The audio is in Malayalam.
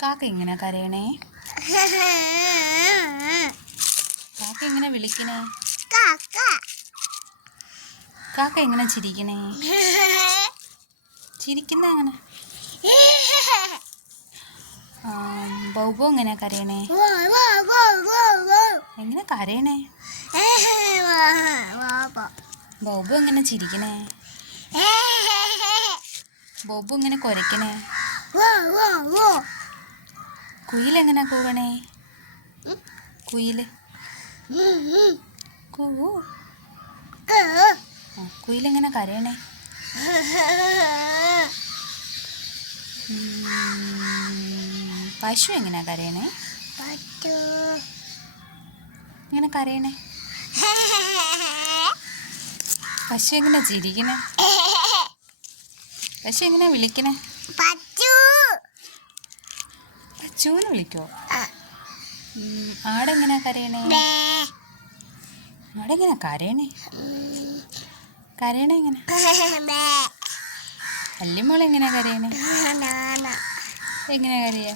കാക്ക എങ്ങനെ കരയണേ? കാക്ക എങ്ങനെ വിളിക്കണേ? കാക്ക എങ്ങനെ ചിരിക്കണേ? ചിരിക്കുന്ന എങ്ങനെ? ബൗബോ എങ്ങനെ കരയണേ? എങ്ങനെ കരയണേ? ബൗബോ എങ്ങനെ ചിരിക്കണേ? ബോബു എങ്ങനെ കുരയ്ക്കണേ? കുയിലെങ്ങനെ കൂവണേ? കുയില് കൂവൂ. കുയിലെങ്ങനെ കരയണേ? പശു എങ്ങനെ കരയണേ? എങ്ങനെ കരയണേ? പശു എങ്ങനെ ചിരിക്കണേ? പശു എങ്ങനെ വിളിക്കണേ? പശുവിന് വിളിക്കോ? ആടെങ്ങനെ കരയണേ? ആടെങ്ങനെ കരയണേ? കരയണേ എങ്ങനെ? അല്ലിമോൾ എങ്ങനെ കരയണേ? എങ്ങനെ കരയാ?